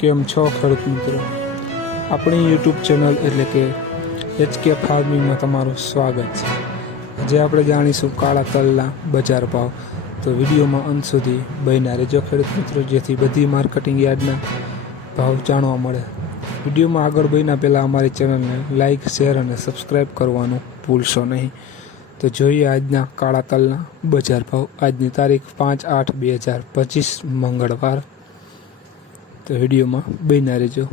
કેમ છો ખેડૂત મિત્રો. આપણી યુટ્યુબ ચેનલ એટલે કે એચકે ફાર્મિંગમાં તમારું સ્વાગત છે. આજે આપણે જાણીશું કાળા તલના બજાર ભાવ. તો વિડીયોમાં અંત સુધી બન્યા રહેજો ખેડૂત મિત્રો, જેથી બધી માર્કેટિંગ યાર્ડના ભાવ જાણવા મળે. વિડીયોમાં આગળ બન્યા પહેલાં અમારી ચેનલને લાઇક શેર અને સબસ્ક્રાઈબ કરવાનું ભૂલશો નહીં. તો જોઈએ આજના કાળા તલના બજાર ભાવ. આજની તારીખ પાંચ આઠ બે હજાર પચીસ મંગળવાર. તો વિડીયોમાં બન્યા રહેજો.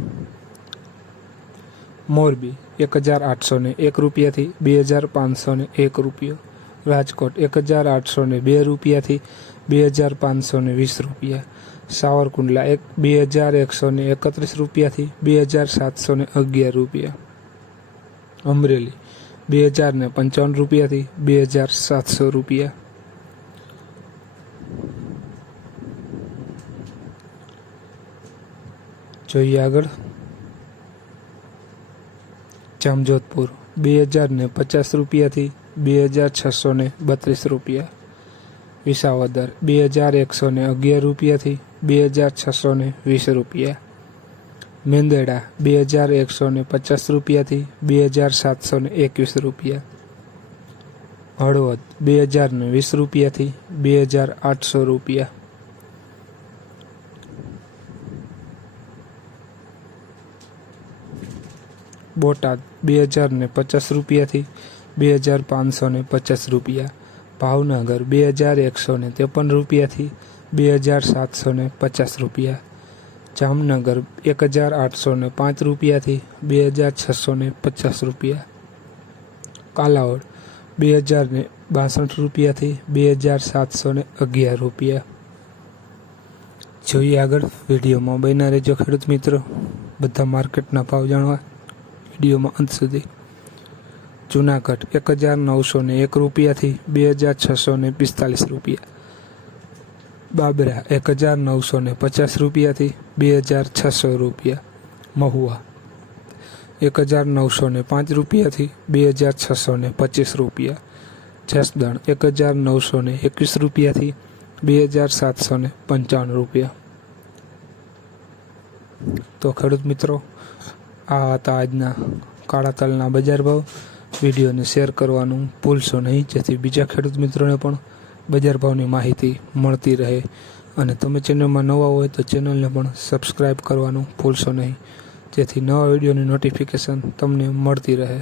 મોરબી એક હજાર આઠસો ને એક રૂપિયાથી બે હજાર પાંચસો ને એક રૂપિયો. રાજકોટ એક હજાર આઠસો ને બે રૂપિયાથી બે હજાર પાંચસો ને વીસ રૂપિયા. સાવરકુંડલા એક બે હજાર એકસો ને એકત્રીસ રૂપિયાથી બે હજાર સાતસો ને અગિયાર રૂપિયા. અમરેલી બે હજાર ને પંચાવન રૂપિયાથી બે હજાર સાતસો રૂપિયા. જોઈએ આગળ. જામજોધપુર, બે હજાર ને પચાસ રૂપિયાથી બે હજાર છસો ને બત્રીસ રૂપિયા. વિસાવદર, બે હજાર એકસો ને અગિયાર રૂપિયાથી બે હજાર છસો ને વીસ રૂપિયા. મેંદેડા, બે હજાર એકસો ને પચાસ રૂપિયાથી બે હજાર સાતસો ને એકવીસ રૂપિયા. હળવદ, બે હજાર ને વીસ રૂપિયાથી બે હજાર આઠસો રૂપિયા. બોટાદ બે હજાર ને પચાસ રૂપિયાથી બે હજાર પાંચસો ને પચાસ રૂપિયા. ભાવનગર બે હજાર એકસો ને ત્રેપન રૂપિયાથી બે હજાર સાતસો ને પચાસ રૂપિયા. જામનગર એક હજાર આઠસો ને પાંચ રૂપિયાથી બે હજાર છસો ને પચાસ રૂપિયા. કાલાવડ બે હજાર ને બાસઠ રૂપિયાથી બે હજાર સાતસો ને અગિયાર રૂપિયા. જોઈએ આગળ વિડીયોમાં બન્યા રહેજો ખેડૂત મિત્રો. બધા માર્કેટના ભાવ જાણવા. વિડીયોમાં અંત સુધી. જુનાગઢ એક હજાર નવસો ને એક રૂપિયાથી બે હજાર છસો ને પિસ્તાલીસ રૂપિયા. બાબરા એક હજાર નવસો ને પચાસ રૂપિયાથી બે હજાર છસો રૂપિયા. મહુવા એક હજાર નવસો ને પાંચ રૂપિયાથી બે હજાર છસો ને પચીસ રૂપિયા. જસદણ એક હજાર નવસો ને એકવીસ રૂપિયાથી બે હજાર સાતસો ને પંચાવન રૂપિયા. તો ખેડૂત મિત્રો આ હતા આજના કાળા તલના બજાર ભાવ. વિડીયોને શેર કરવાનું ભૂલશો નહીં. જેથી બીજા ખેડૂત મિત્રોને પણ બજાર ભાવની માહિતી મળતી રહે. અને તમે ચેનલમાં નવા હોય તો ચેનલને પણ સબસ્ક્રાઈબ કરવાનું ભૂલશો નહીં. જેથી નવા વિડીયોની નોટિફિકેશન તમને મળતી રહે.